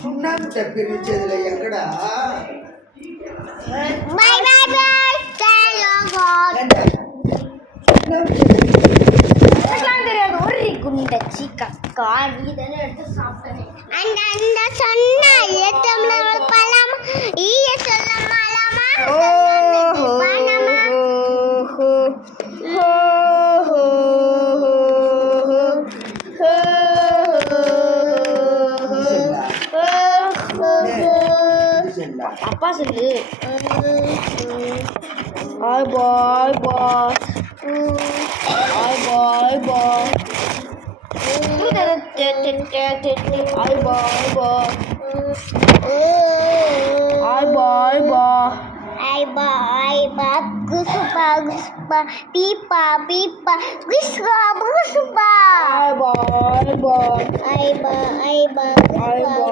సున్నాకు తప్పించేదిలే ఎక్కడా by by by தெரியாது ஒரு குண்ட சீக்கா இதெல்லாம் எடுத்து சாப்பிட்டேன் அந்த சொன்னா ஏத்தம்ல பழம் ஈய சொல்லமாலாமா ஓஹோ ஓஹோ அப்பா சொல்லு bye bye bye bye bye bye bye bye bye bye bye bye guspa guspa pipa pipa guspa guspa bye bye bye bye bye bye